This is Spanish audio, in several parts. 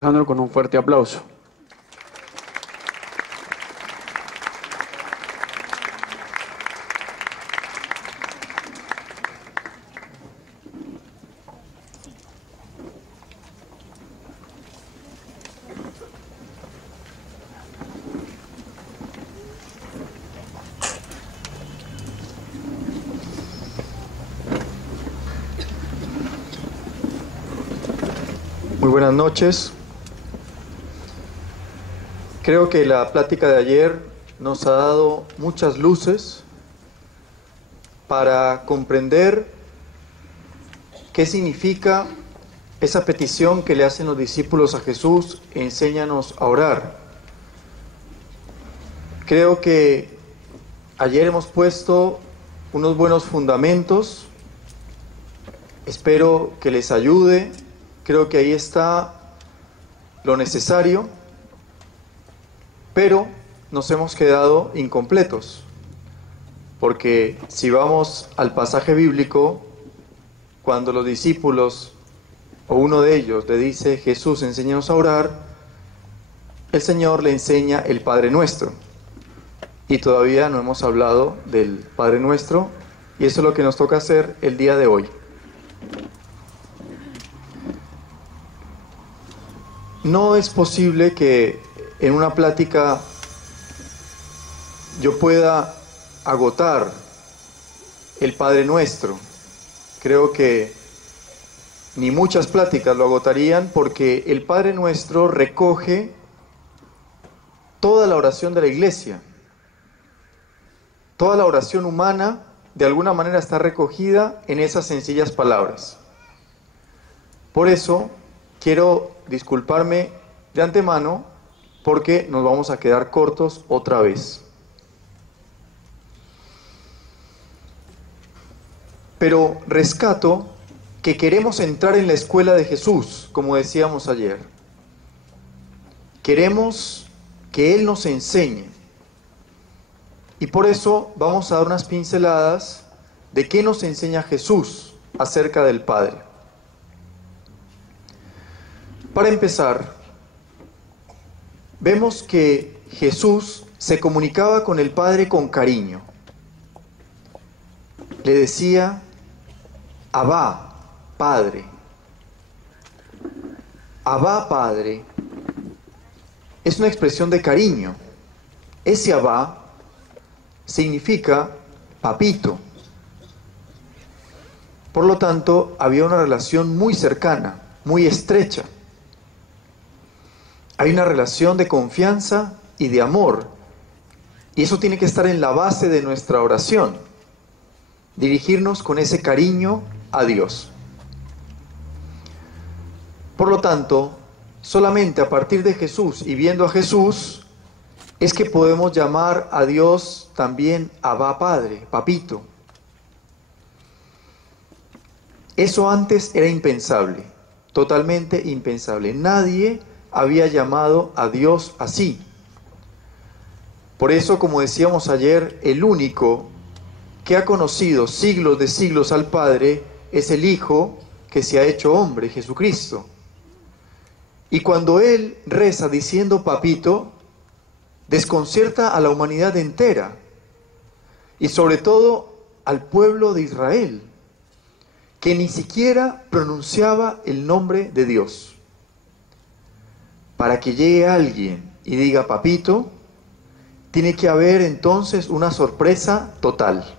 Alejandro con un fuerte aplauso. Muy buenas noches. Creo que la plática de ayer nos ha dado muchas luces para comprender qué significa esa petición que le hacen los discípulos a Jesús: enséñanos a orar. Creo que ayer hemos puesto unos buenos fundamentos. Espero que les ayude. Creo que ahí está lo necesario, pero nos hemos quedado incompletos, porque si vamos al pasaje bíblico, cuando los discípulos o uno de ellos le dice: Jesús, enséñanos a orar, el Señor le enseña el Padre Nuestro, y todavía no hemos hablado del Padre Nuestro, y eso es lo que nos toca hacer el día de hoy. No es posible que en una plática yo pueda agotar el Padre Nuestro. Creo que ni muchas pláticas lo agotarían, porque el Padre Nuestro recoge toda la oración de la Iglesia. Toda la oración humana de alguna manera está recogida en esas sencillas palabras. Por eso quiero disculparme de antemano, porque nos vamos a quedar cortos otra vez. Pero rescato que queremos entrar en la escuela de Jesús, como decíamos ayer. Queremos que Él nos enseñe. Y por eso vamos a dar unas pinceladas de qué nos enseña Jesús acerca del Padre. Para empezar, vemos que Jesús se comunicaba con el Padre con cariño. Le decía: Abba, Padre. Abba, Padre, es una expresión de cariño. Ese Abba significa papito. Por lo tanto, había una relación muy cercana, muy estrecha. Hay una relación de confianza y de amor, y eso tiene que estar en la base de nuestra oración, dirigirnos con ese cariño a Dios. Por lo tanto, solamente a partir de Jesús y viendo a Jesús es que podemos llamar a Dios también Abba, Padre, papito. Eso antes era impensable, totalmente impensable. Nadie había llamado a Dios así. Por eso, como decíamos ayer, el único que ha conocido siglos de siglos al Padre es el Hijo que se ha hecho hombre, Jesucristo. Y cuando Él reza diciendo papito, desconcierta a la humanidad entera, y sobre todo al pueblo de Israel, que ni siquiera pronunciaba el nombre de Dios. Para que llegue alguien y diga papito, tiene que haber entonces una sorpresa total.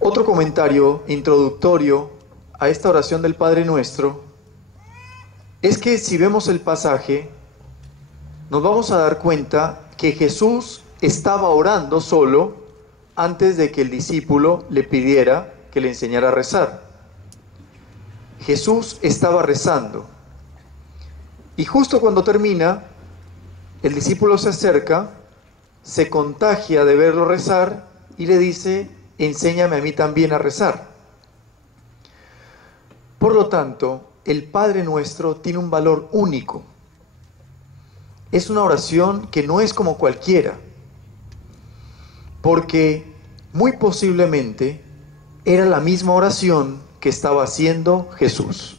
Otro comentario introductorio a esta oración del Padre Nuestro es que si vemos el pasaje, nos vamos a dar cuenta que Jesús estaba orando solo antes de que el discípulo le pidiera que le enseñara a rezar. Jesús estaba rezando, y justo cuando termina, el discípulo se acerca, se contagia de verlo rezar y le dice: enséñame a mí también a rezar. Por lo tanto, el Padre Nuestro tiene un valor único. Es una oración que no es como cualquiera, porque muy posiblemente era la misma oración que estaba haciendo Jesús.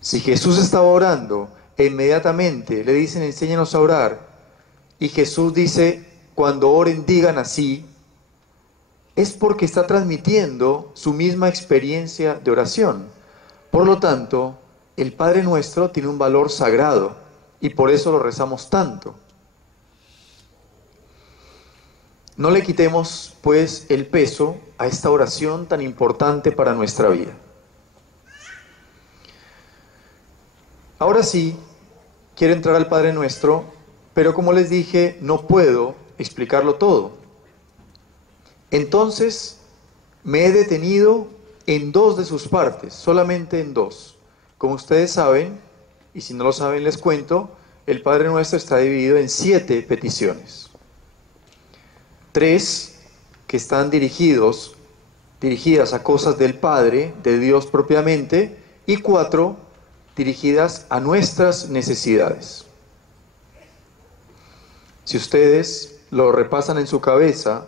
Si Jesús estaba orando e inmediatamente le dicen enséñanos a orar, y Jesús dice cuando oren digan así, es porque está transmitiendo su misma experiencia de oración. Por lo tanto, el Padre Nuestro tiene un valor sagrado y por eso lo rezamos tanto. No le quitemos, pues, el peso a esta oración tan importante para nuestra vida. Ahora sí, quiero entrar al Padre Nuestro, pero como les dije, no puedo explicarlo todo. Entonces, me he detenido en dos de sus partes, solamente en dos. Como ustedes saben, y si no lo saben les cuento, el Padre Nuestro está dividido en 7 peticiones. 3 que están dirigidas a cosas del Padre, de Dios propiamente, y 4 dirigidas a nuestras necesidades. Si ustedes lo repasan en su cabeza,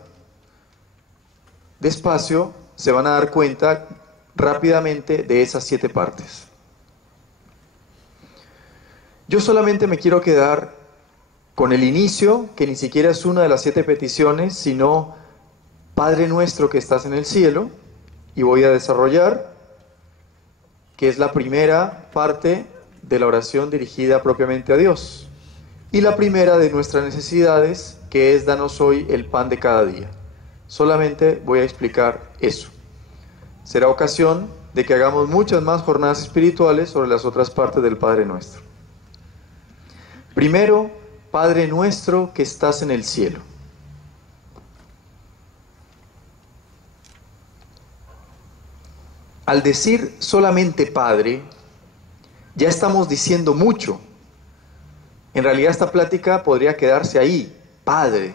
despacio, se van a dar cuenta rápidamente de esas 7 partes. Yo solamente me quiero quedar con el inicio, que ni siquiera es una de las 7 peticiones, sino Padre Nuestro que estás en el cielo, y voy a desarrollar, que es la primera parte de la oración dirigida propiamente a Dios, y la primera de nuestras necesidades, que es danos hoy el pan de cada día. Solamente voy a explicar eso. Será ocasión de que hagamos muchas más jornadas espirituales sobre las otras partes del Padre Nuestro. Primero, Padre Nuestro que estás en el cielo. Al decir solamente Padre, ya estamos diciendo mucho. En realidad esta plática podría quedarse ahí, Padre,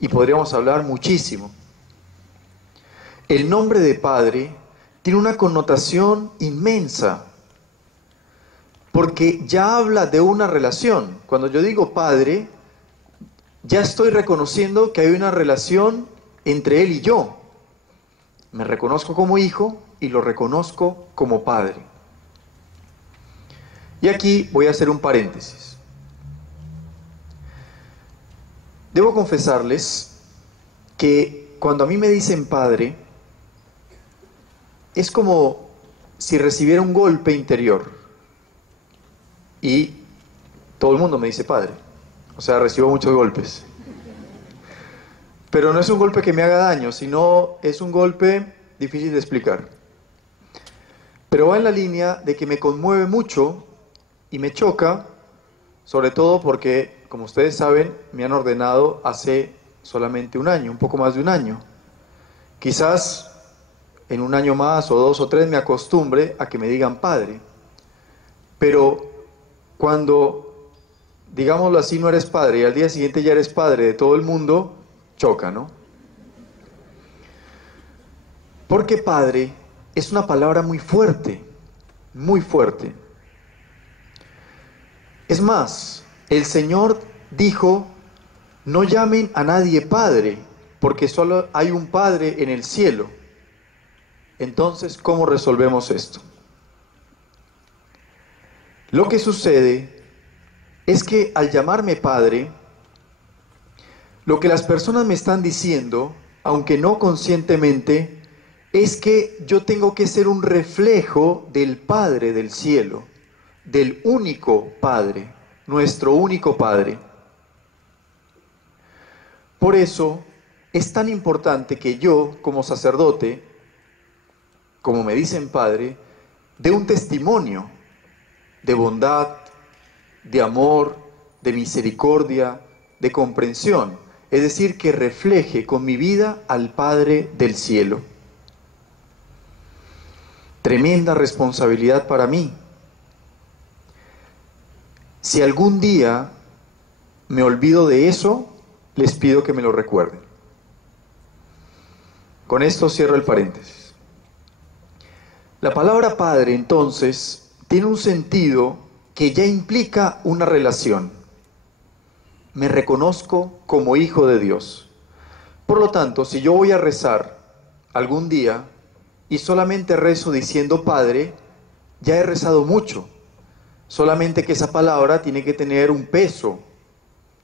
y podríamos hablar muchísimo. El nombre de Padre tiene una connotación inmensa, porque ya habla de una relación. Cuando yo digo Padre, ya estoy reconociendo que hay una relación entre Él y yo. Me reconozco como hijo y lo reconozco como Padre. Y aquí voy a hacer un paréntesis. Debo confesarles que cuando a mí me dicen Padre, es como si recibiera un golpe interior. Y todo el mundo me dice Padre. O sea, recibo muchos golpes. Pero no es un golpe que me haga daño, sino es un golpe difícil de explicar. Pero va en la línea de que me conmueve mucho y me choca, sobre todo porque, como ustedes saben, me han ordenado hace solamente un año, un poco más de un año. Quizás en un año más o 2 o 3 me acostumbre a que me digan Padre. Pero cuando, digámoslo así, no eres padre y al día siguiente ya eres padre de todo el mundo, choca, ¿no? Porque Padre es una palabra muy fuerte, muy fuerte. Es más, el Señor dijo, no llamen a nadie Padre, porque solo hay un Padre en el cielo. Entonces, ¿cómo resolvemos esto? Lo que sucede es que al llamarme Padre, lo que las personas me están diciendo, aunque no conscientemente, es que yo tengo que ser un reflejo del Padre del cielo, del único Padre, nuestro único Padre. Por eso es tan importante que yo, como sacerdote, como me dicen Padre, dé un testimonio de bondad, de amor, de misericordia, de comprensión, es decir, que refleje con mi vida al Padre del cielo. Tremenda responsabilidad para mí. Si algún día me olvido de eso, les pido que me lo recuerden. Con esto cierro el paréntesis. La palabra Padre, entonces, tiene un sentido que ya implica una relación. Me reconozco como hijo de Dios. Por lo tanto, si yo voy a rezar algún día y solamente rezo diciendo Padre, ya he rezado mucho. Solamente que esa palabra tiene que tener un peso,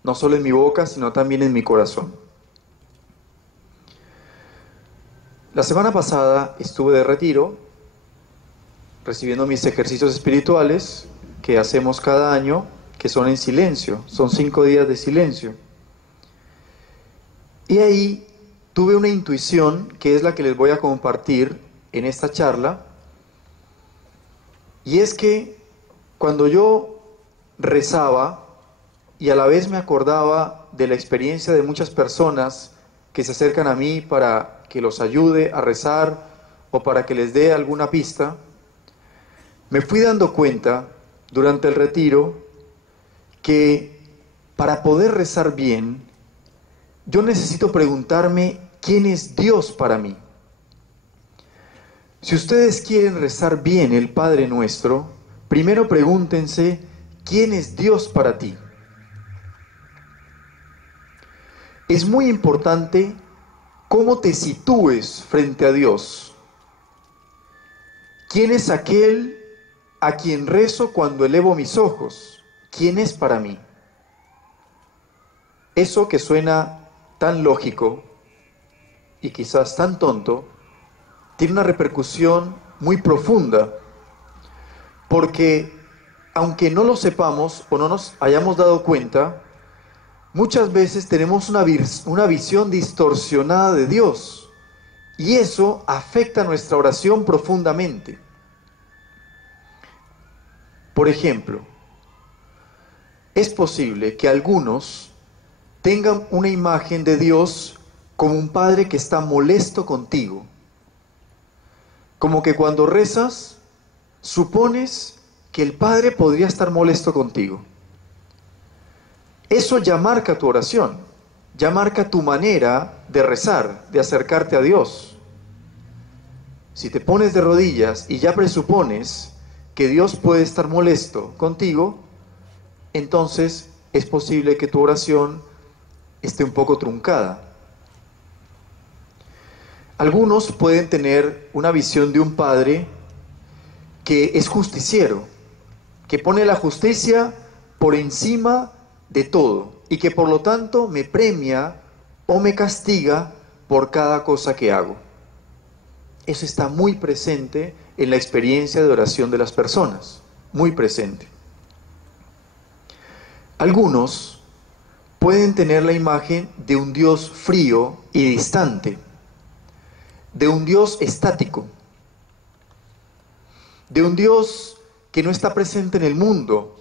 no solo en mi boca, sino también en mi corazón. La semana pasada estuve de retiro, recibiendo mis ejercicios espirituales que hacemos cada año, que son en silencio, son 5 días de silencio. Y ahí tuve una intuición que es la que les voy a compartir en esta charla, y es que cuando yo rezaba y a la vez me acordaba de la experiencia de muchas personas que se acercan a mí para que los ayude a rezar o para que les dé alguna pista, me fui dando cuenta durante el retiro que para poder rezar bien, yo necesito preguntarme quién es Dios para mí. Si ustedes quieren rezar bien el Padre Nuestro, primero pregúntense quién es Dios para ti. Es muy importante cómo te sitúes frente a Dios. ¿Quién es aquel a quien rezo cuando elevo mis ojos? ¿Quién es para mí? Eso que suena tan lógico y quizás tan tonto, tiene una repercusión muy profunda, porque aunque no lo sepamos o no nos hayamos dado cuenta, muchas veces tenemos una visión distorsionada de Dios, y eso afecta nuestra oración profundamente. Por ejemplo, es posible que algunos tengan una imagen de Dios como un padre que está molesto contigo. Como que cuando rezas, supones que el Padre podría estar molesto contigo. Eso ya marca tu oración, ya marca tu manera de rezar, de acercarte a Dios. Si te pones de rodillas y ya presupones que Dios puede estar molesto contigo, entonces es posible que tu oración esté un poco truncada. Algunos pueden tener una visión de un padre que es justiciero, que pone la justicia por encima de todo y que por lo tanto me premia o me castiga por cada cosa que hago. Eso está muy presente en la experiencia de oración de las personas, muy presente. Algunos pueden tener la imagen de un Dios frío y distante, de un Dios estático, de un Dios que no está presente en el mundo,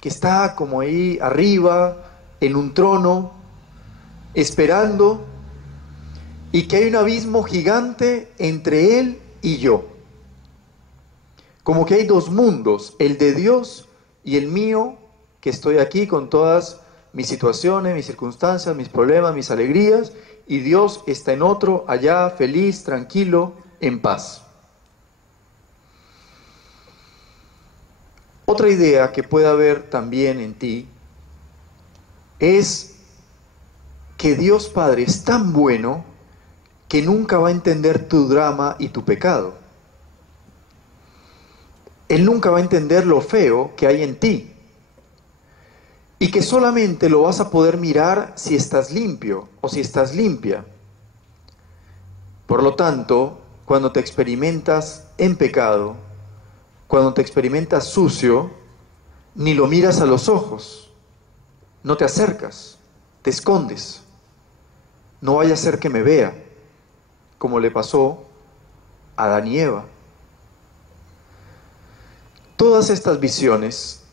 que está como ahí arriba, en un trono, esperando, y que hay un abismo gigante entre Él y yo. Como que hay dos mundos, el de Dios y el mío, que estoy aquí con todas mis situaciones, mis circunstancias, mis problemas, mis alegrías, y Dios está en otro, allá, feliz, tranquilo, en paz. Otra idea que puede haber también en ti es que Dios Padre es tan bueno que nunca va a entender tu drama y tu pecado. Él nunca va a entender lo feo que hay en ti. Y que solamente lo vas a poder mirar si estás limpio o si estás limpia. Por lo tanto, cuando te experimentas en pecado, cuando te experimentas sucio, ni lo miras a los ojos, no te acercas, te escondes. No vaya a ser que me vea, como le pasó a Adán y Eva. Todas estas visiones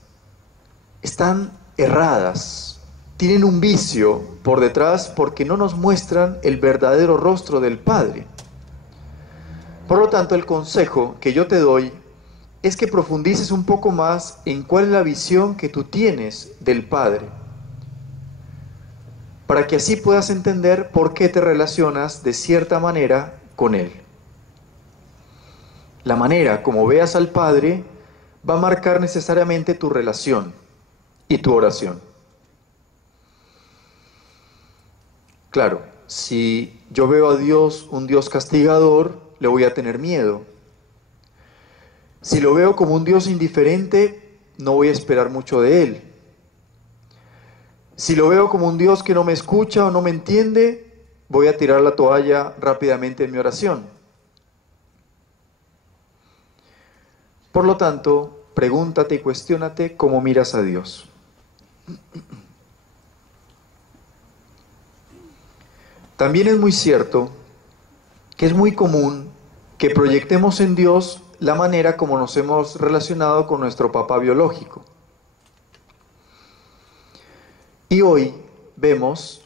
están erradas, tienen un vicio por detrás porque no nos muestran el verdadero rostro del Padre. Por lo tanto, el consejo que yo te doy es que profundices un poco más en cuál es la visión que tú tienes del Padre, para que así puedas entender por qué te relacionas de cierta manera con Él. La manera como veas al Padre va a marcar necesariamente tu relación y tu oración. Claro, si yo veo a Dios un Dios castigador, le voy a tener miedo. Si lo veo como un Dios indiferente, no voy a esperar mucho de Él. Si lo veo como un Dios que no me escucha o no me entiende, voy a tirar la toalla rápidamente en mi oración. Por lo tanto, pregúntate y cuestiónate cómo miras a Dios. También es muy cierto que es muy común que proyectemos en Dios la manera como nos hemos relacionado con nuestro papá biológico. Y hoy vemos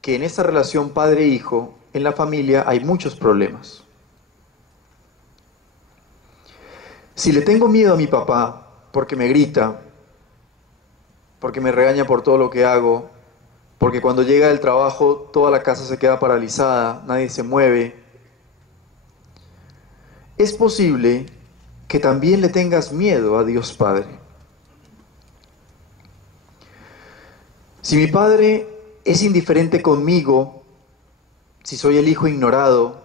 que en esta relación padre-hijo, en la familia, hay muchos problemas. Si le tengo miedo a mi papá porque me grita, porque me regaña por todo lo que hago, porque cuando llega del trabajo toda la casa se queda paralizada, nadie se mueve, es posible que también le tengas miedo a Dios Padre. Si mi padre es indiferente conmigo, si soy el hijo ignorado,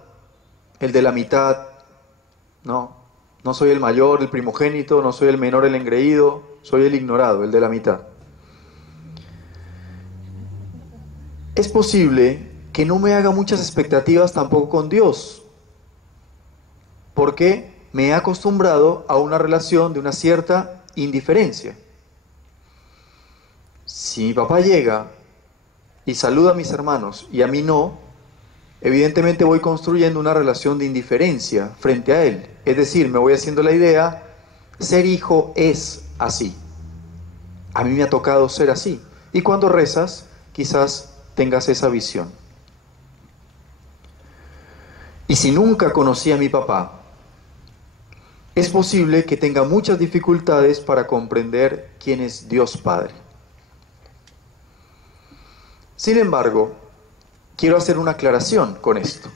el de la mitad, no soy el mayor, el primogénito, no soy el menor, el engreído, soy el ignorado, el de la mitad. Es posible que no me haga muchas expectativas tampoco con Dios, porque me he acostumbrado a una relación de una cierta indiferencia. Si mi papá llega y saluda a mis hermanos y a mí no, evidentemente voy construyendo una relación de indiferencia frente a él. Es decir, me voy haciendo la idea, ser hijo es así. A mí me ha tocado ser así. Y cuando rezas, quizás tengas esa visión. Y si nunca conocí a mi papá, es posible que tenga muchas dificultades para comprender quién es Dios Padre. Sin embargo, quiero hacer una aclaración con esto.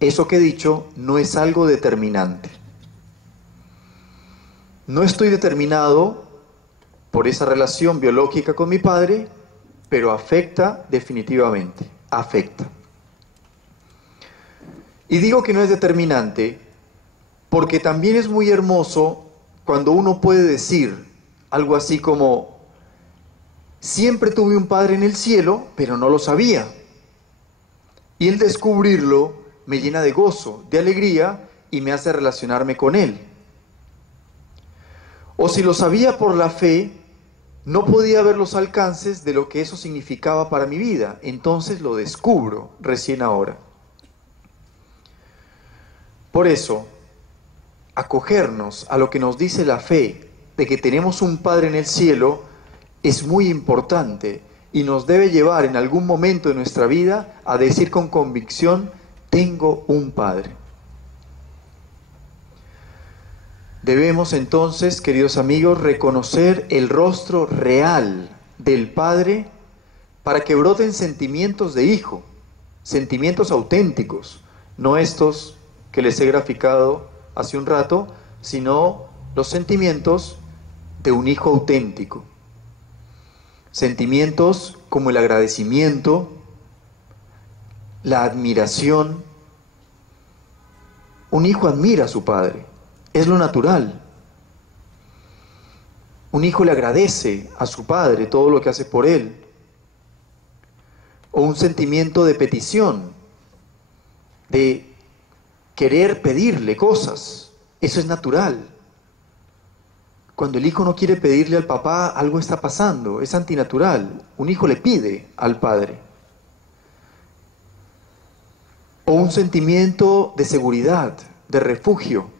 Eso que he dicho no es algo determinante. No estoy determinado por esa relación biológica con mi padre, pero afecta definitivamente, afecta. Y digo que no es determinante porque también es muy hermoso cuando uno puede decir algo así como: siempre tuve un padre en el cielo, pero no lo sabía. Y el descubrirlo me llena de gozo, de alegría y me hace relacionarme con él. O si lo sabía por la fe, no podía ver los alcances de lo que eso significaba para mi vida. Entonces lo descubro recién ahora. Por eso, acogernos a lo que nos dice la fe de que tenemos un Padre en el cielo es muy importante y nos debe llevar en algún momento de nuestra vida a decir con convicción: tengo un Padre. Debemos entonces, queridos amigos, reconocer el rostro real del Padre para que broten sentimientos de hijo, sentimientos auténticos, no estos que les he graficado hace un rato, sino los sentimientos de un hijo auténtico. Sentimientos como el agradecimiento, la admiración. Un hijo admira a su padre, es lo natural. Un hijo le agradece a su padre todo lo que hace por él. O un sentimiento de petición, de querer pedirle cosas. Eso es natural. Cuando el hijo no quiere pedirle al papá, algo está pasando, es antinatural. Un hijo le pide al padre. O un sentimiento de seguridad, de refugio.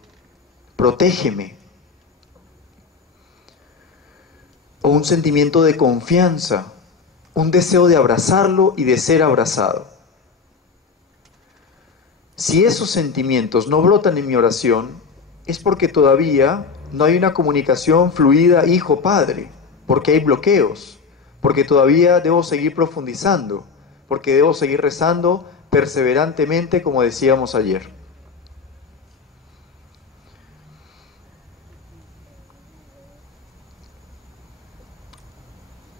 Protégeme. O un sentimiento de confianza, un deseo de abrazarlo y de ser abrazado. Si esos sentimientos no brotan en mi oración, es porque todavía no hay una comunicación fluida hijo-padre, porque hay bloqueos, porque todavía debo seguir profundizando, porque debo seguir rezando perseverantemente, como decíamos ayer.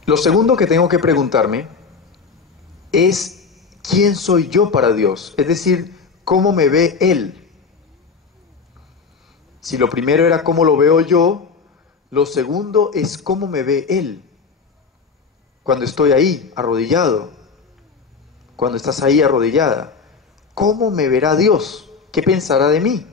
Lo segundo que tengo que preguntarme es quién soy yo para Dios, es decir, cómo me ve Él. Si lo primero era cómo lo veo yo, lo segundo es cómo me ve Él. Cuando estoy ahí, arrodillado, cuando estás ahí arrodillada, ¿cómo me verá Dios? ¿Qué pensará de mí?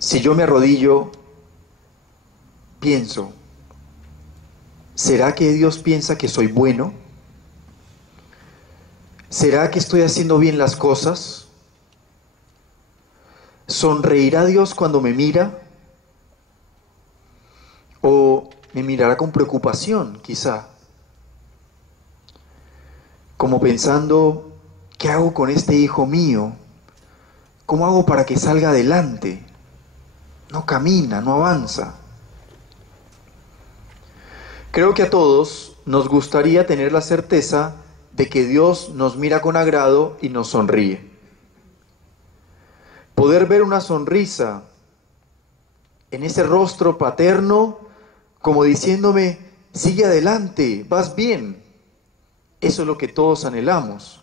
Si yo me arrodillo, pienso, ¿será que Dios piensa que soy bueno? ¿Será que estoy haciendo bien las cosas? ¿Sonreirá Dios cuando me mira? ¿O me mirará con preocupación, quizá? Como pensando, ¿qué hago con este hijo mío? ¿Cómo hago para que salga adelante? No camina, no avanza. Creo que a todos nos gustaría tener la certeza de que Dios nos mira con agrado y nos sonríe. Poder ver una sonrisa en ese rostro paterno, como diciéndome, sigue adelante, vas bien. Eso es lo que todos anhelamos.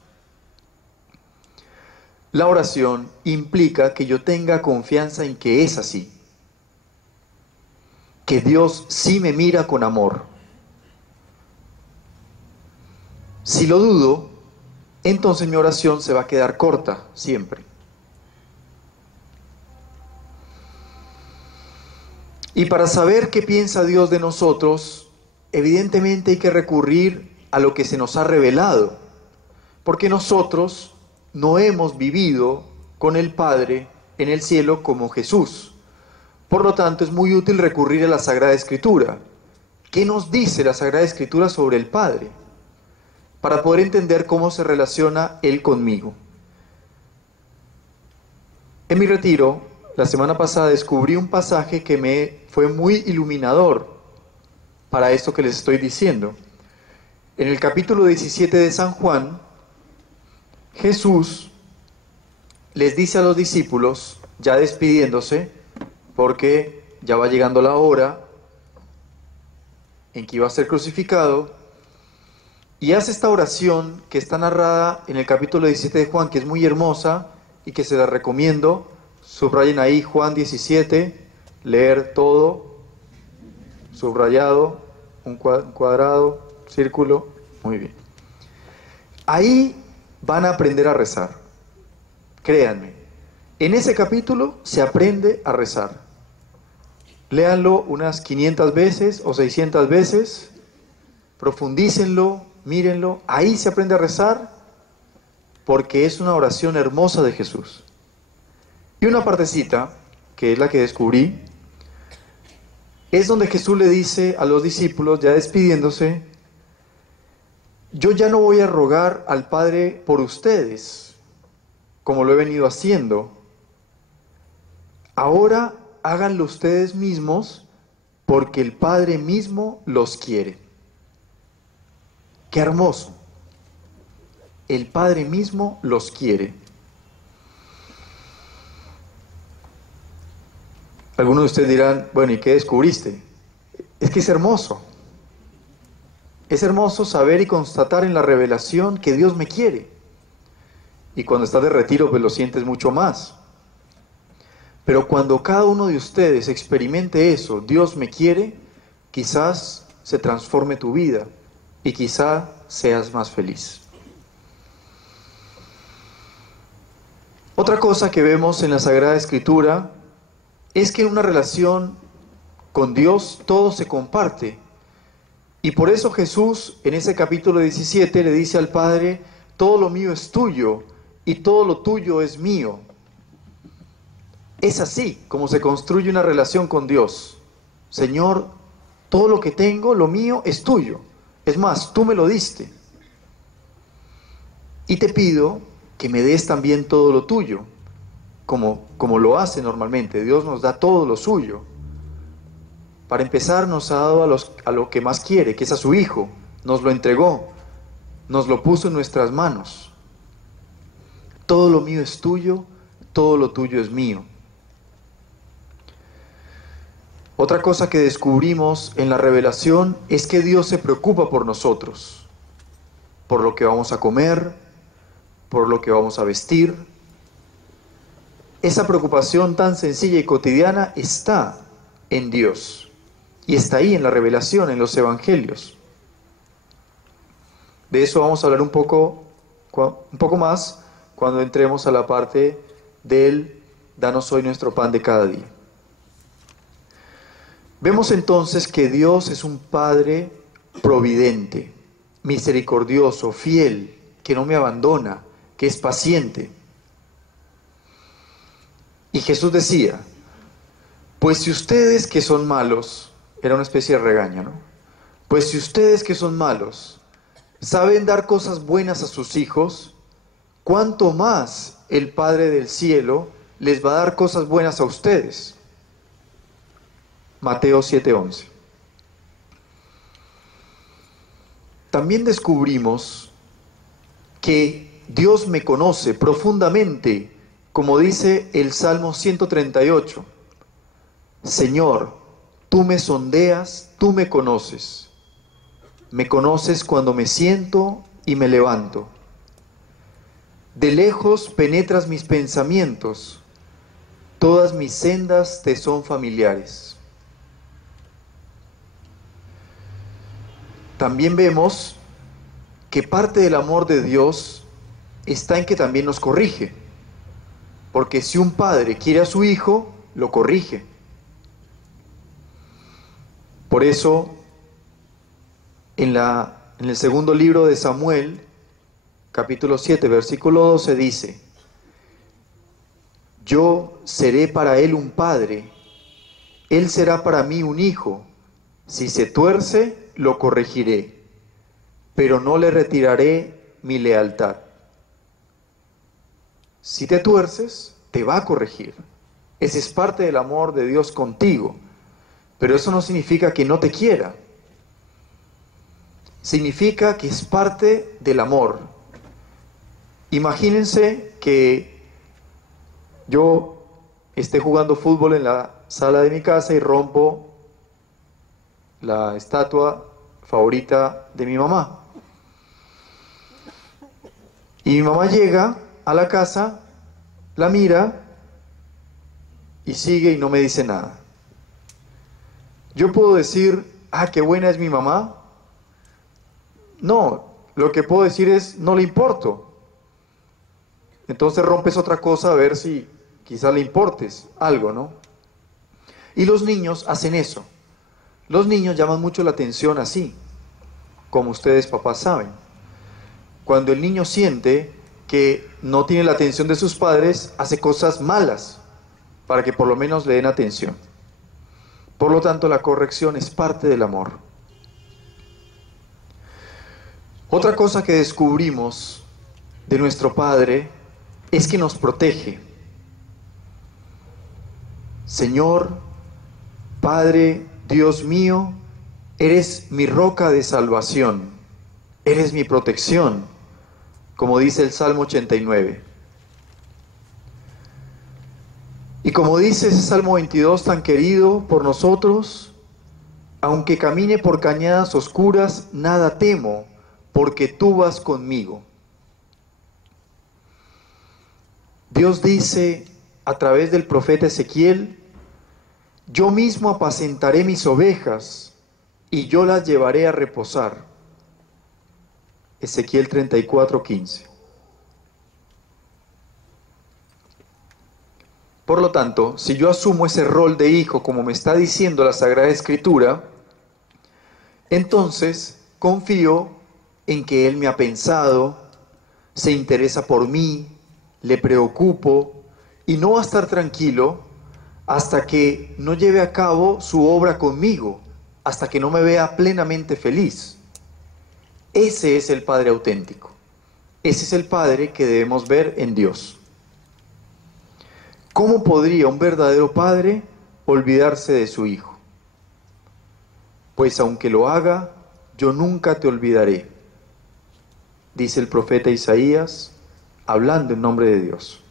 La oración implica que yo tenga confianza en que es así, que Dios sí me mira con amor. Si lo dudo, entonces mi oración se va a quedar corta siempre. Y para saber qué piensa Dios de nosotros, evidentemente hay que recurrir a lo que se nos ha revelado, porque nosotros no hemos vivido con el Padre en el cielo como Jesús. Por lo tanto, es muy útil recurrir a la Sagrada Escritura. ¿Qué nos dice la Sagrada Escritura sobre el Padre? Para poder entender cómo se relaciona Él conmigo. En mi retiro, la semana pasada, descubrí un pasaje que me fue muy iluminador para esto que les estoy diciendo. En el capítulo 17 de San Juan, Jesús les dice a los discípulos, ya despidiéndose, porque ya va llegando la hora en que iba a ser crucificado, y hace esta oración que está narrada en el capítulo 17 de Juan, que es muy hermosa y que se la recomiendo. Subrayen ahí Juan 17, leer todo, subrayado, un cuadrado, círculo, muy bien. Ahí van a aprender a rezar, créanme. En ese capítulo se aprende a rezar. Léanlo unas 500 veces o 600 veces, profundícenlo, mírenlo, ahí se aprende a rezar porque es una oración hermosa de Jesús. Y una partecita, que es la que descubrí, es donde Jesús le dice a los discípulos, ya despidiéndose, yo ya no voy a rogar al Padre por ustedes, como lo he venido haciendo. Ahora háganlo ustedes mismos, porque el Padre mismo los quiere. ¡Qué hermoso! El Padre mismo los quiere. Algunos de ustedes dirán, bueno, ¿y qué descubriste? Es que es hermoso. Es hermoso saber y constatar en la revelación que Dios me quiere. Y cuando estás de retiro, pues lo sientes mucho más. Pero cuando cada uno de ustedes experimente eso, Dios me quiere, quizás se transforme tu vida y quizás seas más feliz. Otra cosa que vemos en la Sagrada Escritura es que en una relación con Dios todo se comparte. Y por eso Jesús en ese capítulo 17 le dice al Padre, todo lo mío es tuyo y todo lo tuyo es mío. Es así como se construye una relación con Dios. Señor, todo lo que tengo, lo mío es tuyo. Es más, tú me lo diste. Y te pido que me des también todo lo tuyo, como lo hace normalmente. Dios nos da todo lo suyo. Para empezar, nos ha dado a lo que más quiere, que es a su Hijo. Nos lo entregó, nos lo puso en nuestras manos. Todo lo mío es tuyo, todo lo tuyo es mío. Otra cosa que descubrimos en la revelación es que Dios se preocupa por nosotros, por lo que vamos a comer, por lo que vamos a vestir. Esa preocupación tan sencilla y cotidiana está en Dios y está ahí en la revelación, en los evangelios. De eso vamos a hablar un poco más cuando entremos a la parte del danos hoy nuestro pan de cada día. Vemos entonces que Dios es un Padre providente, misericordioso, fiel, que no me abandona, que es paciente. Y Jesús decía, pues si ustedes que son malos, era una especie de regaño, ¿no? Pues si ustedes que son malos saben dar cosas buenas a sus hijos, ¿cuánto más el Padre del cielo les va a dar cosas buenas a ustedes? Mateo 7:11. También descubrimos que Dios me conoce profundamente, como dice el Salmo 138. Señor, tú me sondeas, tú me conoces. Me conoces cuando me siento y me levanto. De lejos penetras mis pensamientos, todas mis sendas te son familiares. También vemos que parte del amor de Dios está en que también nos corrige. Porque si un padre quiere a su hijo, lo corrige. Por eso, en el segundo libro de Samuel, capítulo 7, versículo 12, dice, yo seré para él un padre, él será para mí un hijo. Si se tuerce, lo corregiré, pero no le retiraré mi lealtad. Si te tuerces, te va a corregir. Ese es parte del amor de Dios contigo. Pero eso no significa que no te quiera. Significa que es parte del amor. Imagínense que yo esté jugando fútbol en la sala de mi casa y rompo la estatua favorita de mi mamá. Y mi mamá llega a la casa, la mira y sigue y no me dice nada. Yo puedo decir, ah, qué buena es mi mamá. No, lo que puedo decir es, no le importo. Entonces rompes otra cosa a ver si quizá le importes algo, ¿no? Y los niños hacen eso. Los niños llaman mucho la atención así, como ustedes papás saben. Cuando el niño siente que no tiene la atención de sus padres, hace cosas malas para que por lo menos le den atención. Por lo tanto, la corrección es parte del amor. Otra cosa que descubrimos de nuestro Padre es que nos protege. Señor, Padre, Dios mío, eres mi roca de salvación, eres mi protección, como dice el Salmo 89. Y como dice ese Salmo 22 tan querido por nosotros, aunque camine por cañadas oscuras, nada temo, porque tú vas conmigo. Dios dice a través del profeta Ezequiel, yo mismo apacentaré mis ovejas y yo las llevaré a reposar. Ezequiel 34:15. Por lo tanto, si yo asumo ese rol de hijo como me está diciendo la Sagrada Escritura, entonces confío en que Él me ha pensado, se interesa por mí, le preocupo y no va a estar tranquilo hasta que no lleve a cabo su obra conmigo, hasta que no me vea plenamente feliz. Ese es el Padre auténtico. Ese es el Padre que debemos ver en Dios. ¿Cómo podría un verdadero Padre olvidarse de su Hijo? Pues aunque lo haga, yo nunca te olvidaré, dice el profeta Isaías, hablando en nombre de Dios.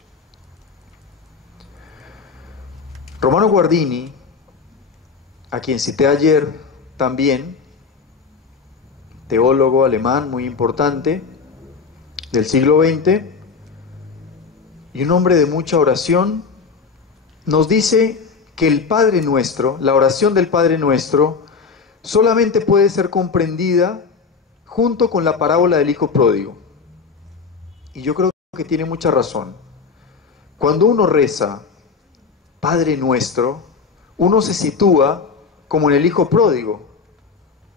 Romano Guardini a quien cité ayer también, teólogo alemán muy importante del siglo XX y un hombre de mucha oración, nos dice que el Padre Nuestro, la oración del Padre Nuestro, solamente puede ser comprendida junto con la parábola del Hijo Pródigo. Y yo creo que tiene mucha razón. Cuando uno reza Padre Nuestro, uno se sitúa como en el Hijo Pródigo,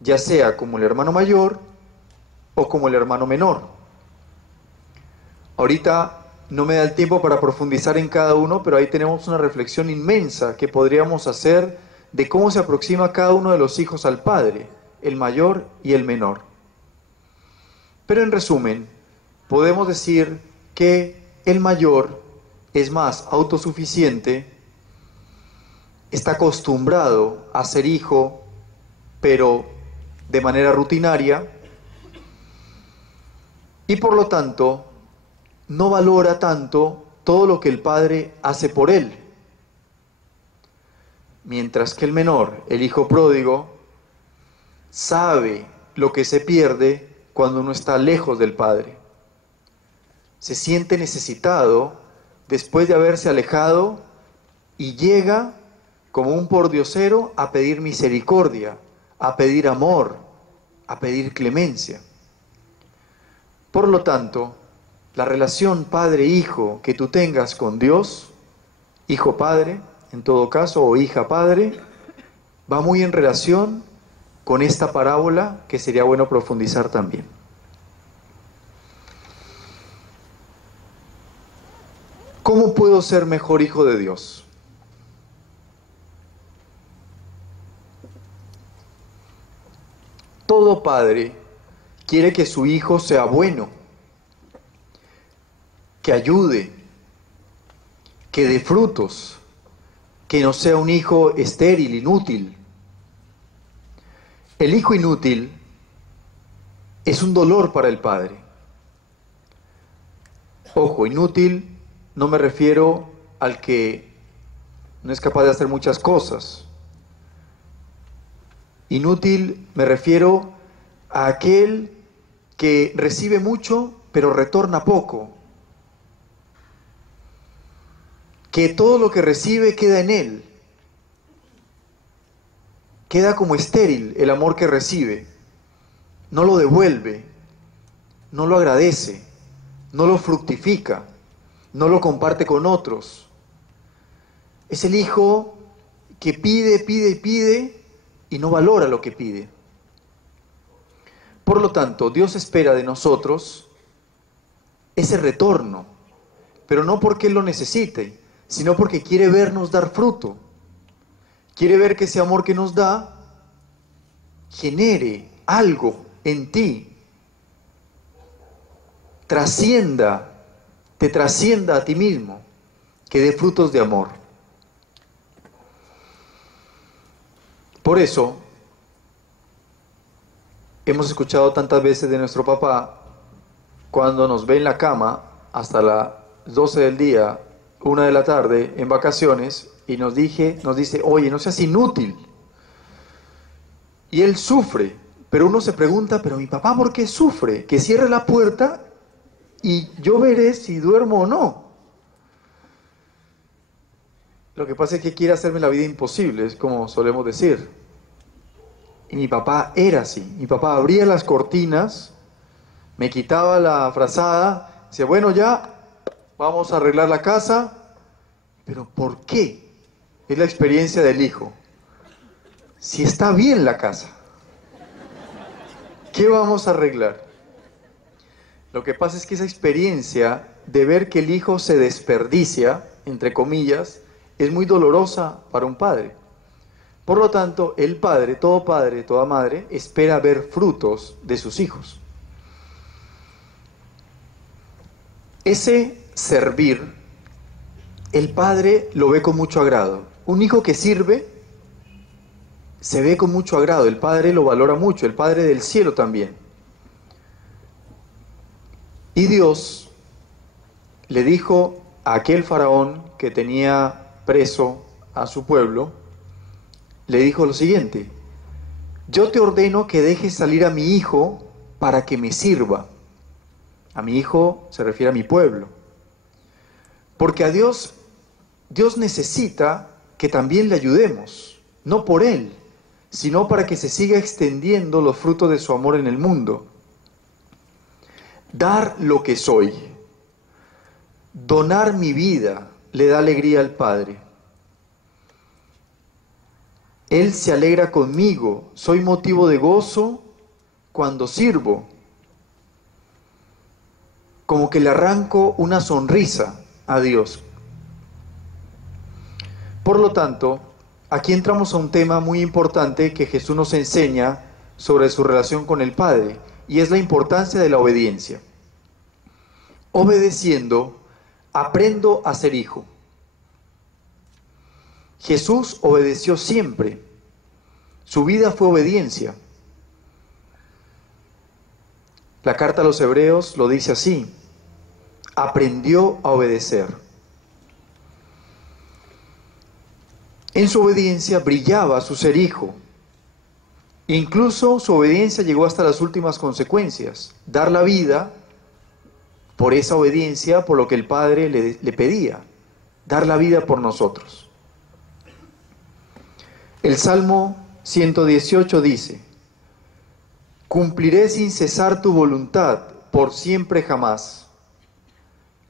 ya sea como el hermano mayor o como el hermano menor. Ahorita no me da el tiempo para profundizar en cada uno, pero ahí tenemos una reflexión inmensa que podríamos hacer de cómo se aproxima cada uno de los hijos al Padre, el mayor y el menor. Pero en resumen, podemos decir que el mayor es más autosuficiente, está acostumbrado a ser hijo, pero de manera rutinaria, y por lo tanto no valora tanto todo lo que el padre hace por él. Mientras que el menor, el hijo pródigo, sabe lo que se pierde cuando uno está lejos del padre. Se siente necesitado después de haberse alejado y llega como un pordiosero a pedir misericordia, a pedir amor, a pedir clemencia. Por lo tanto, la relación padre-hijo que tú tengas con Dios, hijo-padre, en todo caso, o hija-padre, va muy en relación con esta parábola que sería bueno profundizar también. ¿Cómo puedo ser mejor hijo de Dios? Todo padre quiere que su hijo sea bueno, que ayude, que dé frutos, que no sea un hijo estéril, inútil. El hijo inútil es un dolor para el padre. Ojo, inútil no me refiero al que no es capaz de hacer muchas cosas. Inútil me refiero a aquel que recibe mucho pero retorna poco. Que todo lo que recibe queda en él. Queda como estéril el amor que recibe. No lo devuelve, no lo agradece, no lo fructifica, no lo comparte con otros. Es el hijo que pide, pide y pide y no valora lo que pide. Por lo tanto, Dios espera de nosotros ese retorno, pero no porque Él lo necesite, sino porque quiere vernos dar fruto. Quiere ver que ese amor que nos da genere algo en ti, te trascienda a ti mismo, que dé frutos de amor. Por eso, hemos escuchado tantas veces de nuestro papá, cuando nos ve en la cama hasta las 12 del día, 1 de la tarde, en vacaciones, y nos dice, oye, no seas inútil. Y él sufre, pero uno se pregunta, pero mi papá, ¿por qué sufre? Que cierre la puerta y yo veré si duermo o no. Lo que pasa es que quiere hacerme la vida imposible, es como solemos decir. Y mi papá era así. Mi papá abría las cortinas, me quitaba la frazada, decía, bueno, ya, vamos a arreglar la casa. ¿Pero por qué? Es la experiencia del hijo. Si está bien la casa, ¿qué vamos a arreglar? Lo que pasa es que esa experiencia de ver que el hijo se desperdicia, entre comillas, es muy dolorosa para un padre. Por lo tanto, el padre, toda madre, espera ver frutos de sus hijos. Ese servir, el padre lo ve con mucho agrado. Un hijo que sirve, se ve con mucho agrado. El padre lo valora mucho, el Padre del cielo también. Y Dios le dijo a aquel faraón que tenía preso a su pueblo, le dijo lo siguiente: yo te ordeno que dejes salir a mi hijo para que me sirva. A mi hijo se refiere a mi pueblo. Porque a Dios necesita que también le ayudemos, no por Él, sino para que se siga extendiendo los frutos de su amor en el mundo. Dar lo que soy, donar mi vida, le da alegría al Padre. Él se alegra conmigo, soy motivo de gozo cuando sirvo. Como que le arranco una sonrisa a Dios. Por lo tanto, aquí entramos a un tema muy importante que Jesús nos enseña sobre su relación con el Padre, y es la importancia de la obediencia. Obedeciendo, aprendo a ser hijo. Jesús obedeció siempre. Su vida fue obediencia. La carta a los Hebreos lo dice así: aprendió a obedecer. En su obediencia brillaba su ser hijo. Incluso su obediencia llegó hasta las últimas consecuencias: dar la vida por esa obediencia, por lo que el Padre le pedía, dar la vida por nosotros. El Salmo 118 dice: cumpliré sin cesar tu voluntad, por siempre jamás.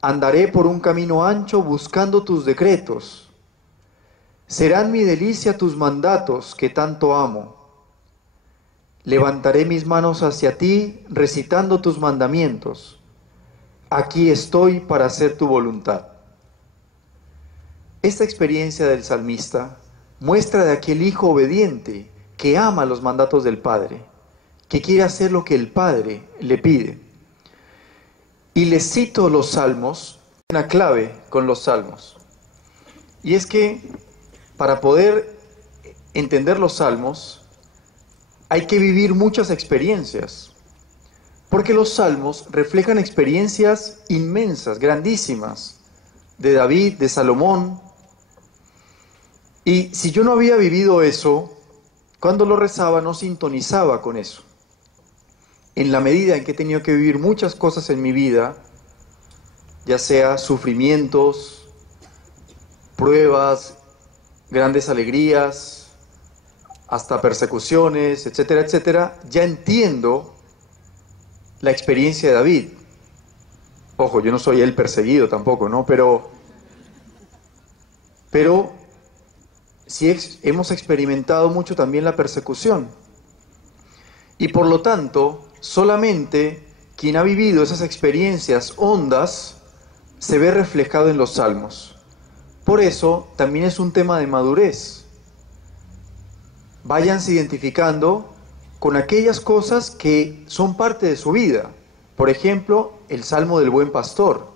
Andaré por un camino ancho buscando tus decretos. Serán mi delicia tus mandatos que tanto amo. Levantaré mis manos hacia ti, recitando tus mandamientos. Aquí estoy para hacer tu voluntad. Esta experiencia del salmista muestra de aquel hijo obediente que ama los mandatos del Padre, que quiere hacer lo que el Padre le pide. Y les cito los salmos, una clave con los salmos. Y es que para poder entender los salmos hay que vivir muchas experiencias. Porque los salmos reflejan experiencias inmensas, grandísimas, de David, de Salomón. Y si yo no había vivido eso, cuando lo rezaba no sintonizaba con eso. En la medida en que he tenido que vivir muchas cosas en mi vida, ya sea sufrimientos, pruebas, grandes alegrías, hasta persecuciones, etcétera, etcétera, ya entiendo la experiencia de David. Ojo, yo no soy el perseguido tampoco, ¿no? Pero sí hemos experimentado mucho también la persecución. Y por lo tanto, solamente quien ha vivido esas experiencias hondas se ve reflejado en los salmos. Por eso también es un tema de madurez. Váyanse identificando con aquellas cosas que son parte de su vida. Por ejemplo, el Salmo del Buen Pastor.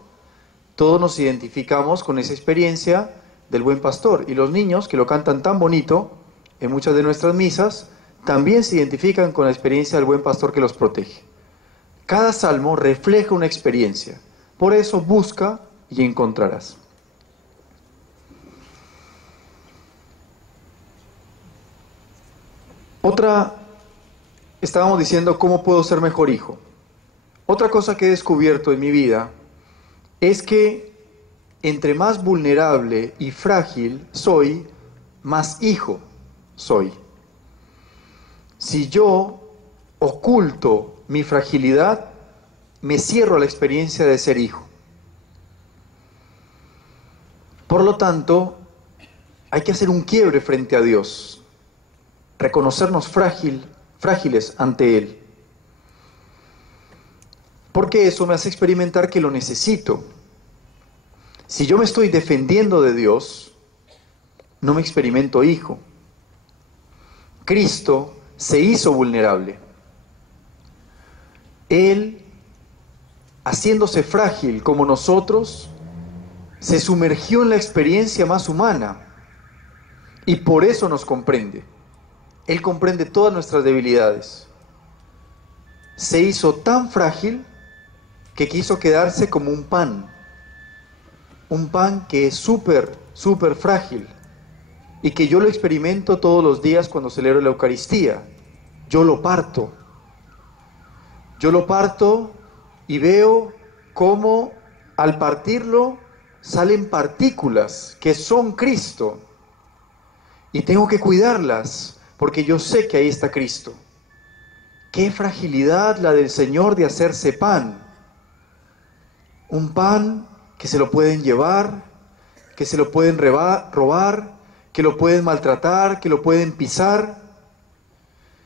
Todos nos identificamos con esa experiencia del Buen Pastor. Y los niños que lo cantan tan bonito en muchas de nuestras misas también se identifican con la experiencia del Buen Pastor que los protege. Cada salmo refleja una experiencia. Por eso busca y encontrarás. Estábamos diciendo cómo puedo ser mejor hijo. Otra cosa que he descubierto en mi vida es que entre más vulnerable y frágil soy, más hijo soy. Si yo oculto mi fragilidad, me cierro a la experiencia de ser hijo. Por lo tanto, hay que hacer un quiebre frente a Dios, reconocernos frágiles ante Él. Porque eso me hace experimentar que lo necesito. Si yo me estoy defendiendo de Dios, no me experimento hijo. Cristo se hizo vulnerable. Él, haciéndose frágil como nosotros, se sumergió en la experiencia más humana y por eso nos comprende. Él comprende todas nuestras debilidades. Se hizo tan frágil que quiso quedarse como un pan que es súper frágil. y que yo lo experimento todos los días cuando celebro la Eucaristía. Yo lo parto. Yo lo parto y veo cómo al partirlo salen partículas que son Cristo. Y tengo que cuidarlas porque yo sé que ahí está Cristo. Qué fragilidad la del Señor de hacerse pan. Un pan que se lo pueden llevar, que se lo pueden robar, que lo pueden maltratar, que lo pueden pisar,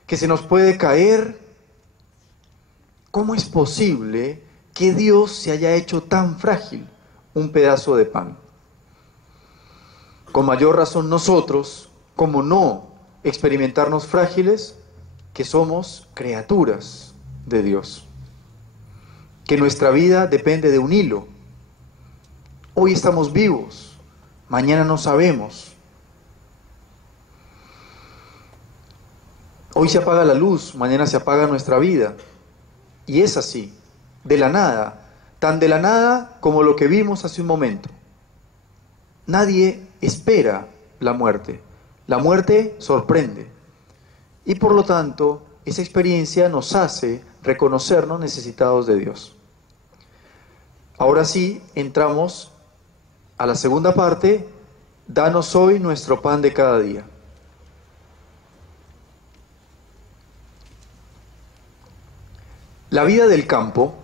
que se nos puede caer. ¿Cómo es posible que Dios se haya hecho tan frágil un pedazo de pan? Con mayor razón nosotros, ¿cómo no experimentarnos frágiles? Que somos criaturas de Dios. Que nuestra vida depende de un hilo. Hoy estamos vivos, mañana no sabemos. Hoy se apaga la luz, mañana se apaga nuestra vida. Y es así, de la nada, tan de la nada como lo que vimos hace un momento. Nadie espera la muerte. La muerte sorprende. Y por lo tanto, esa experiencia nos hace reconocernos necesitados de Dios. Ahora sí, entramos a la segunda parte. Danos hoy nuestro pan de cada día. La vida del campo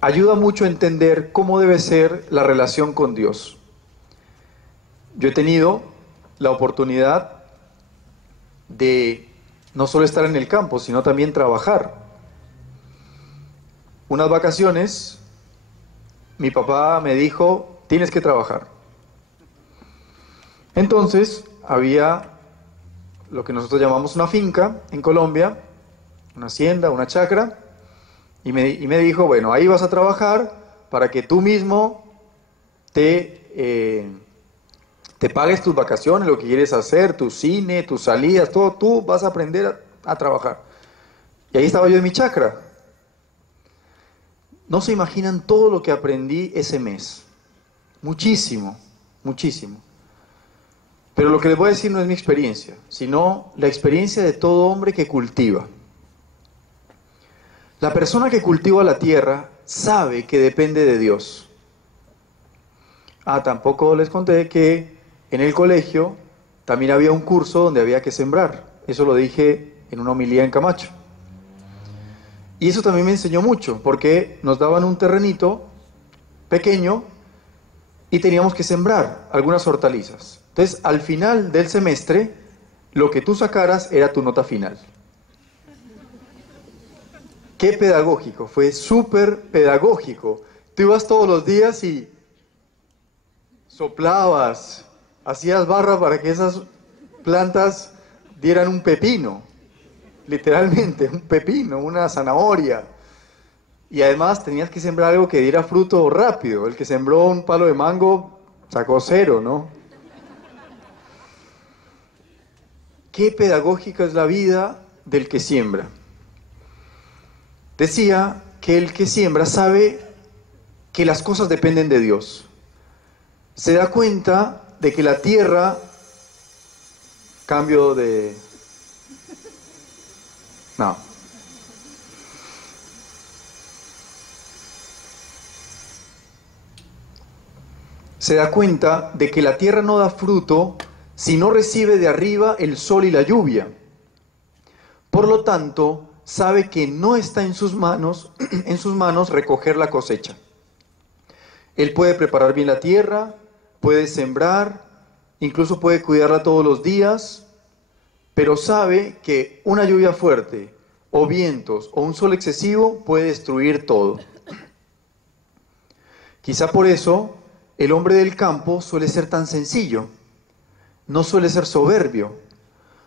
ayuda mucho a entender cómo debe ser la relación con Dios. Yo he tenido la oportunidad de no solo estar en el campo, sino también trabajar. Unas vacaciones, mi papá me dijo, tienes que trabajar. Entonces, había lo que nosotros llamamos una finca en Colombia, una hacienda, una chacra, y me dijo, bueno, ahí vas a trabajar para que tú mismo te pagues tus vacaciones, lo que quieres hacer, tu cine, tus salidas, todo, tú vas a aprender a trabajar. Y ahí estaba yo en mi chacra. No se imaginan todo lo que aprendí ese mes. Muchísimo, muchísimo. Pero lo que les voy a decir no es mi experiencia, sino la experiencia de todo hombre que cultiva. La persona que cultiva la tierra sabe que depende de Dios. Tampoco les conté que en el colegio también había un curso donde había que sembrar. Eso lo dije en una homilía en Camacho. Y eso también me enseñó mucho, porque nos daban un terrenito pequeño y teníamos que sembrar algunas hortalizas. Entonces, al final del semestre, lo que tú sacaras era tu nota final. Qué pedagógico, fue súper pedagógico. Tú ibas todos los días y soplabas, hacías barra para que esas plantas dieran un pepino, literalmente, un pepino, una zanahoria. Y además tenías que sembrar algo que diera fruto rápido. El que sembró un palo de mango sacó 0, ¿no? Qué pedagógica es la vida del que siembra. Decía que el que siembra sabe que las cosas dependen de Dios. Se da cuenta de que la tierra, cambio de... No. Se da cuenta de que la tierra no da fruto si no recibe de arriba el sol y la lluvia. Por lo tanto, sabe que no está en sus manos recoger la cosecha. Él puede preparar bien la tierra, puede sembrar, incluso puede cuidarla todos los días, pero sabe que una lluvia fuerte, o vientos, o un sol excesivo puede destruir todo. Quizá por eso el hombre del campo suele ser tan sencillo, no suele ser soberbio,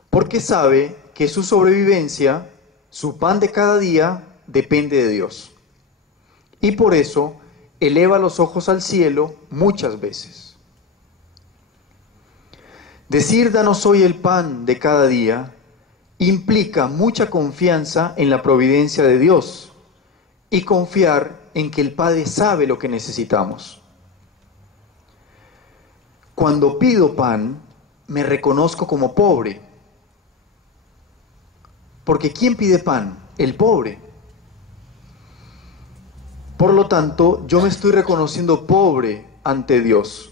porque sabe que su sobrevivencia, su pan de cada día, depende de Dios. Y por eso eleva los ojos al cielo muchas veces. Decir danos hoy el pan de cada día implica mucha confianza en la providencia de Dios y confiar en que el Padre sabe lo que necesitamos. Cuando pido pan, me reconozco como pobre. Porque ¿quién pide pan? El pobre. Por lo tanto, yo me estoy reconociendo pobre ante Dios.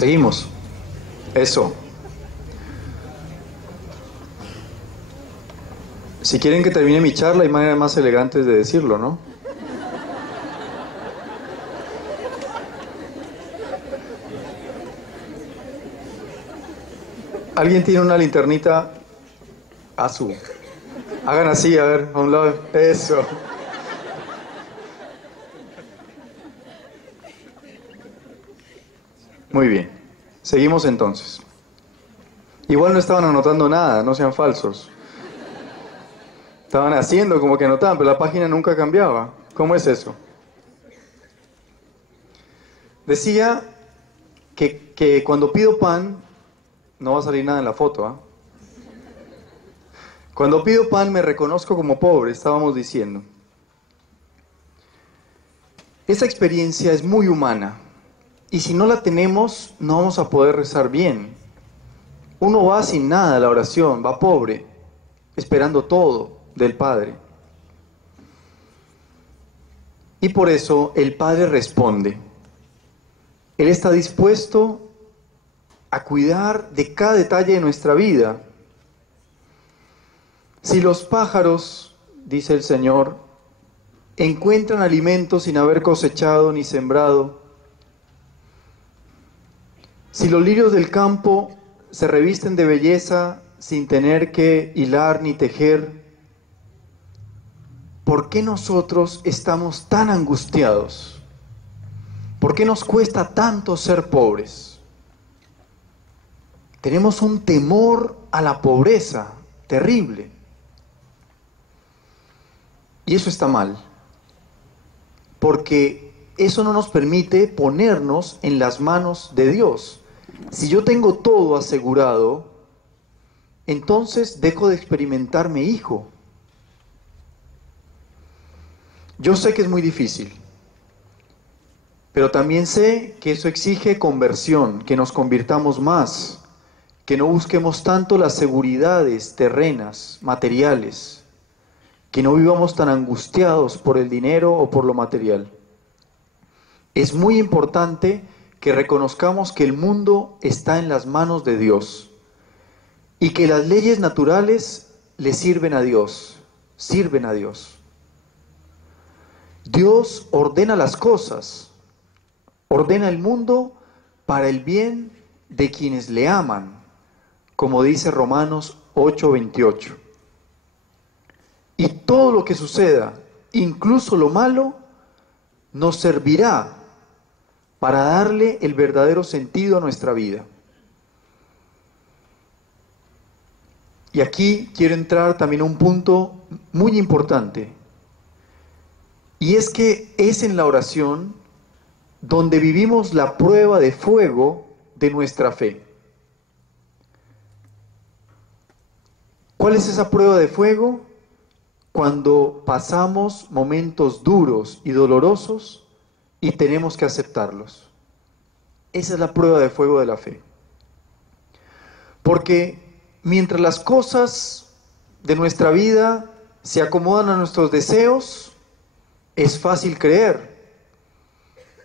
Seguimos. Eso. Si quieren que termine mi charla, hay maneras más elegantes de decirlo, ¿no? ¿Alguien tiene una linternita azul? Hagan así, a ver, a un lado. Eso. Muy bien. Seguimos entonces. Igual no estaban anotando nada, no sean falsos. Estaban haciendo como que anotaban, pero la página nunca cambiaba. ¿Cómo es eso? Decía que cuando pido pan, no va a salir nada en la foto, ¿ah? Cuando pido pan me reconozco como pobre, estábamos diciendo. Esa experiencia es muy humana. Y si no la tenemos, no vamos a poder rezar bien. Uno va sin nada a la oración, va pobre, esperando todo del Padre. Y por eso el Padre responde. Él está dispuesto a cuidar de cada detalle de nuestra vida. Si los pájaros, dice el Señor, encuentran alimento sin haber cosechado ni sembrado, si los lirios del campo se revisten de belleza sin tener que hilar ni tejer, ¿por qué nosotros estamos tan angustiados? ¿Por qué nos cuesta tanto ser pobres? Tenemos un temor a la pobreza terrible. Y eso está mal, porque eso no nos permite ponernos en las manos de Dios. Si yo tengo todo asegurado, entonces dejo de experimentarme hijo. Yo sé que es muy difícil, pero también sé que eso exige conversión, que nos convirtamos más, que no busquemos tanto las seguridades terrenas, materiales, que no vivamos tan angustiados por el dinero o por lo material. Es muy importante que reconozcamos que el mundo está en las manos de Dios y que las leyes naturales le sirven a Dios, sirven a Dios. Dios ordena las cosas, ordena el mundo para el bien de quienes le aman, como dice Romanos 8:28. Y todo lo que suceda, incluso lo malo, nos servirá para darle el verdadero sentido a nuestra vida. Y aquí quiero entrar también a un punto muy importante. Y es que es en la oración donde vivimos la prueba de fuego de nuestra fe. ¿Cuál es esa prueba de fuego? Cuando pasamos momentos duros y dolorosos y tenemos que aceptarlos. Esa es la prueba de fuego de la fe. Porque mientras las cosas de nuestra vida se acomodan a nuestros deseos, es fácil creer.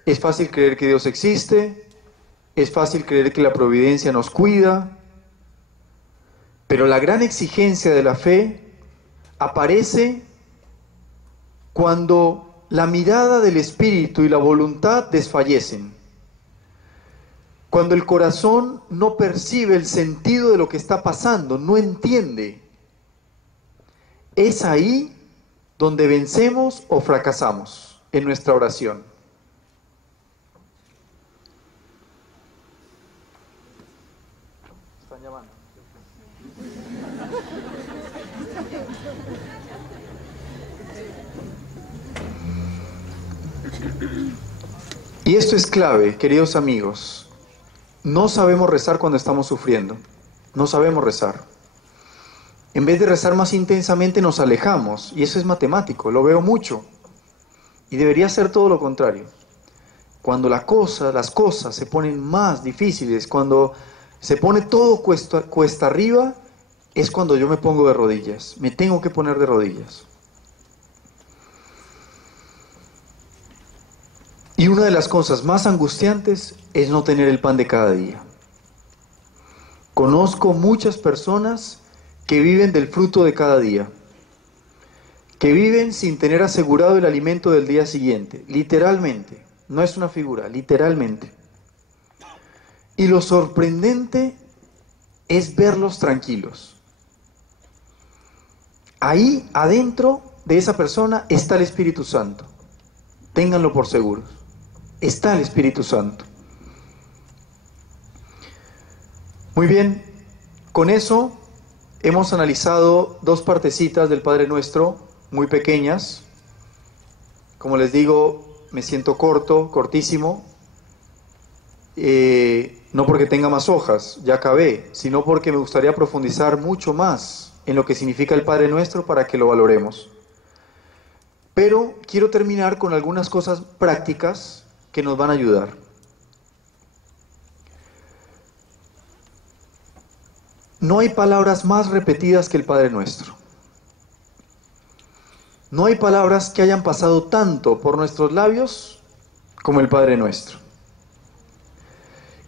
Es fácil creer que Dios existe, es fácil creer que la providencia nos cuida, pero la gran exigencia de la fe aparece cuando la mirada del espíritu y la voluntad desfallecen. Cuando el corazón no percibe el sentido de lo que está pasando, no entiende. Es ahí donde vencemos o fracasamos en nuestra oración. Están llamando. Y esto es clave, queridos amigos. No sabemos rezar cuando estamos sufriendo. No sabemos rezar. En vez de rezar más intensamente nos alejamos. Y eso es matemático, lo veo mucho. Y debería ser todo lo contrario. Cuando las cosas se ponen más difíciles, cuando se pone todo cuesta arriba, es cuando yo me pongo de rodillas. Me tengo que poner de rodillas. Y una de las cosas más angustiantes es no tener el pan de cada día. Conozco muchas personas que viven del fruto de cada día, que viven sin tener asegurado el alimento del día siguiente, literalmente, no es una figura, literalmente. Y lo sorprendente es verlos tranquilos. Ahí adentro de esa persona está el Espíritu Santo, ténganlo por seguros. Está el Espíritu Santo. Muy bien, con eso hemos analizado dos partecitas del Padre Nuestro, muy pequeñas. Como les digo, me siento cortísimo, no porque tenga más hojas, ya acabé, sino porque me gustaría profundizar mucho más en lo que significa el Padre Nuestro para que lo valoremos. Pero quiero terminar con algunas cosas prácticas que nos van a ayudar. No hay palabras más repetidas que el Padre Nuestro. No hay palabras que hayan pasado tanto por nuestros labios como el Padre Nuestro.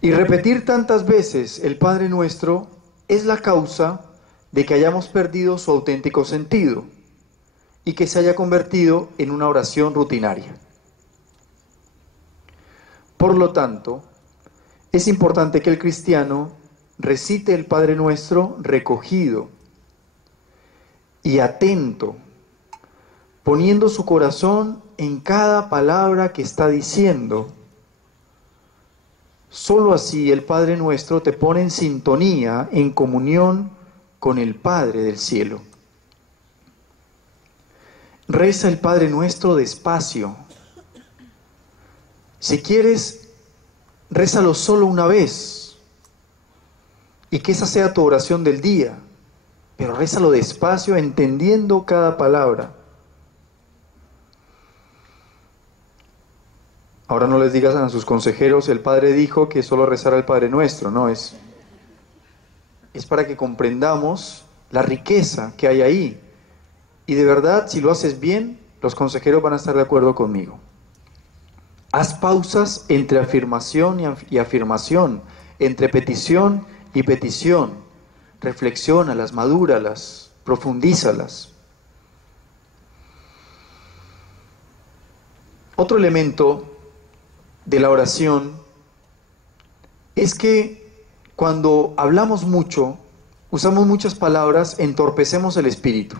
Y repetir tantas veces el Padre Nuestro es la causa de que hayamos perdido su auténtico sentido y que se haya convertido en una oración rutinaria. Por lo tanto, es importante que el cristiano recite el Padre Nuestro recogido y atento, poniendo su corazón en cada palabra que está diciendo. Solo así el Padre Nuestro te pone en sintonía, en comunión con el Padre del cielo. Reza el Padre Nuestro despacio. Si quieres, rézalo solo una vez y que esa sea tu oración del día, pero rézalo despacio, entendiendo cada palabra. Ahora no les digas a sus consejeros, el Padre dijo que solo rezara el Padre Nuestro, no, es para que comprendamos la riqueza que hay ahí. Y de verdad, si lo haces bien, los consejeros van a estar de acuerdo conmigo. Haz pausas entre afirmación y afirmación, entre petición y petición. Reflexiónalas, madúralas, profundízalas. Otro elemento de la oración es que cuando hablamos mucho, usamos muchas palabras, entorpecemos el espíritu.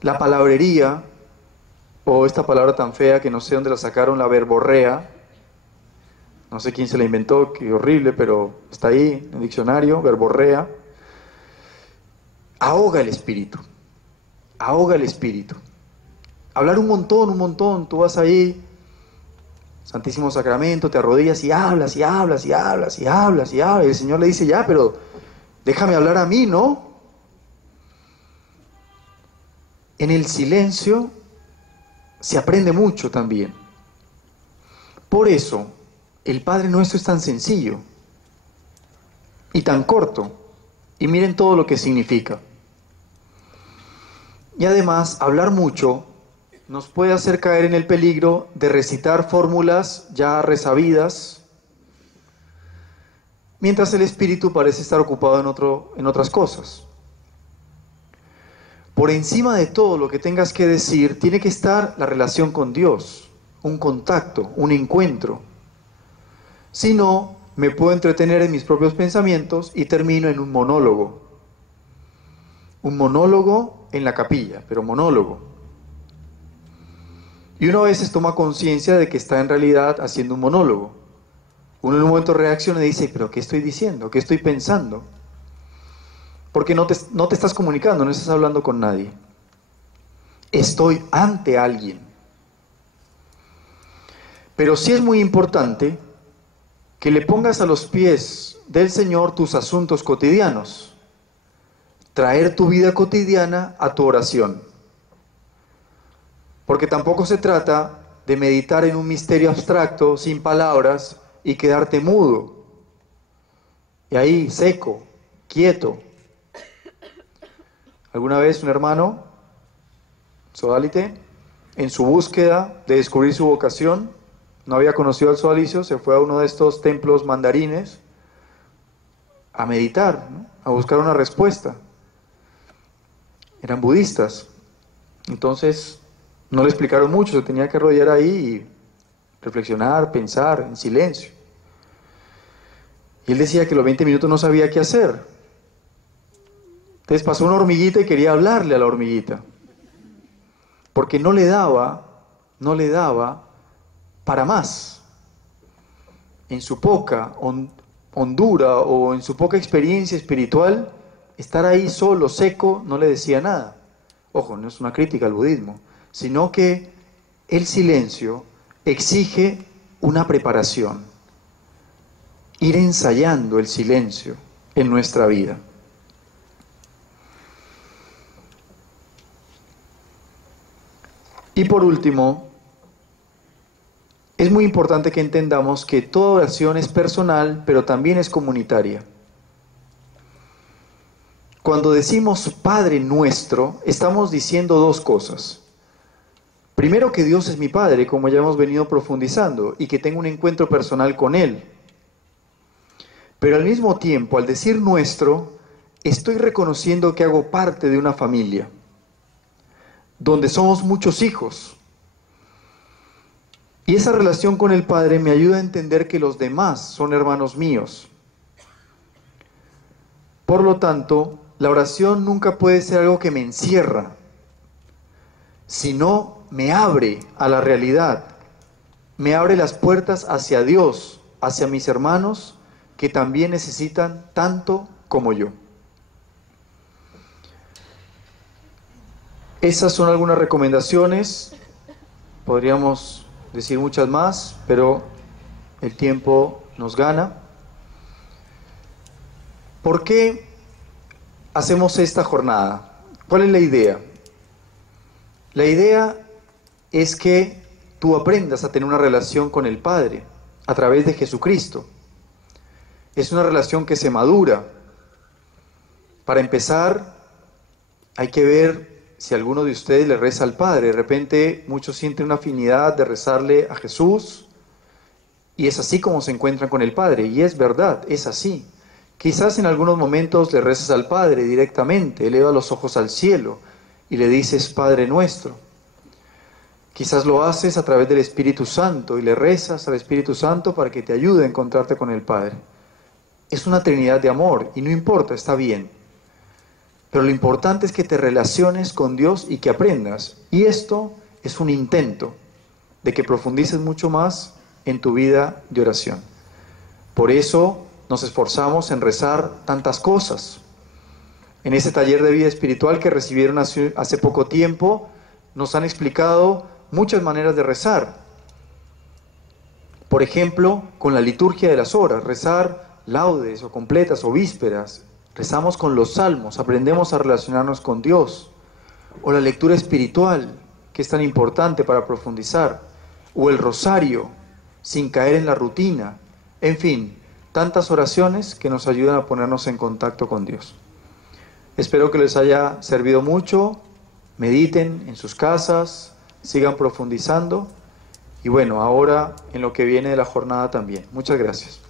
La palabrería, o esta palabra tan fea que no sé dónde la sacaron, la verborrea, no sé quién se la inventó, qué horrible, pero está ahí en el diccionario, verborrea, ahoga el espíritu, ahoga el espíritu. Hablar un montón, tú vas ahí, Santísimo Sacramento, te arrodillas y hablas, y hablas, y hablas, y hablas, y hablas, y el Señor le dice, ya, pero déjame hablar a mí, ¿no? En el silencio se aprende mucho también. Por eso, el Padre Nuestro es tan sencillo y tan corto. Y miren todo lo que significa. Y además, hablar mucho nos puede hacer caer en el peligro de recitar fórmulas ya resabidas, mientras el espíritu parece estar ocupado en otras cosas. Por encima de todo lo que tengas que decir, tiene que estar la relación con Dios, un contacto, un encuentro. Si no, me puedo entretener en mis propios pensamientos y termino en un monólogo. Un monólogo en la capilla, pero monólogo. Y uno a veces toma conciencia de que está en realidad haciendo un monólogo. Uno en un momento reacciona y dice, pero ¿qué estoy diciendo? ¿Qué estoy pensando? Porque no te estás comunicando, no estás hablando con nadie. Estoy ante alguien. Pero sí es muy importante que le pongas a los pies del Señor tus asuntos cotidianos. Traer tu vida cotidiana a tu oración. Porque tampoco se trata de meditar en un misterio abstracto, sin palabras, y quedarte mudo. Y ahí, seco, quieto. Alguna vez un hermano, sodalite, en su búsqueda de descubrir su vocación, no había conocido al sodalicio, se fue a uno de estos templos mandarines a meditar, ¿no? A buscar una respuesta. Eran budistas. Entonces no le explicaron mucho, se tenía que arrodillar ahí y reflexionar, pensar en silencio. Y él decía que los 20 minutos no sabía qué hacer. Entonces pasó una hormiguita y quería hablarle a la hormiguita. Porque no le daba para más. En su poca hondura o en su poca experiencia espiritual, estar ahí solo, seco, no le decía nada. Ojo, no es una crítica al budismo, sino que el silencio exige una preparación. Ir ensayando el silencio en nuestra vida. Y por último, es muy importante que entendamos que toda oración es personal, pero también es comunitaria. Cuando decimos Padre Nuestro, estamos diciendo dos cosas. Primero, que Dios es mi Padre, como ya hemos venido profundizando, y que tengo un encuentro personal con Él. Pero al mismo tiempo, al decir nuestro, estoy reconociendo que hago parte de una familia, donde somos muchos hijos. Y esa relación con el Padre me ayuda a entender que los demás son hermanos míos. Por lo tanto, la oración nunca puede ser algo que me encierra, sino me abre a la realidad, me abre las puertas hacia Dios, hacia mis hermanos, que también necesitan tanto como yo. Esas son algunas recomendaciones, podríamos decir muchas más, pero el tiempo nos gana. ¿Por qué hacemos esta jornada? ¿Cuál es la idea? La idea es que tú aprendas a tener una relación con el Padre a través de Jesucristo. Es una relación que se madura. Para empezar, hay que ver si alguno de ustedes le reza al Padre. De repente muchos sienten una afinidad de rezarle a Jesús y es así como se encuentran con el Padre. Y es verdad, es así. Quizás en algunos momentos le rezas al Padre directamente, eleva los ojos al cielo y le dices Padre nuestro. Quizás lo haces a través del Espíritu Santo y le rezas al Espíritu Santo para que te ayude a encontrarte con el Padre. Es una Trinidad de amor y no importa, está bien. Pero lo importante es que te relaciones con Dios y que aprendas. Y esto es un intento de que profundices mucho más en tu vida de oración. Por eso nos esforzamos en rezar tantas cosas. En ese taller de vida espiritual que recibieron hace poco tiempo, nos han explicado muchas maneras de rezar. Por ejemplo, con la liturgia de las horas, rezar laudes o completas o vísperas. Rezamos con los salmos, aprendemos a relacionarnos con Dios. O la lectura espiritual, que es tan importante para profundizar. O el rosario, sin caer en la rutina. En fin, tantas oraciones que nos ayudan a ponernos en contacto con Dios. Espero que les haya servido mucho. Mediten en sus casas, sigan profundizando. Y bueno, ahora en lo que viene de la jornada también. Muchas gracias.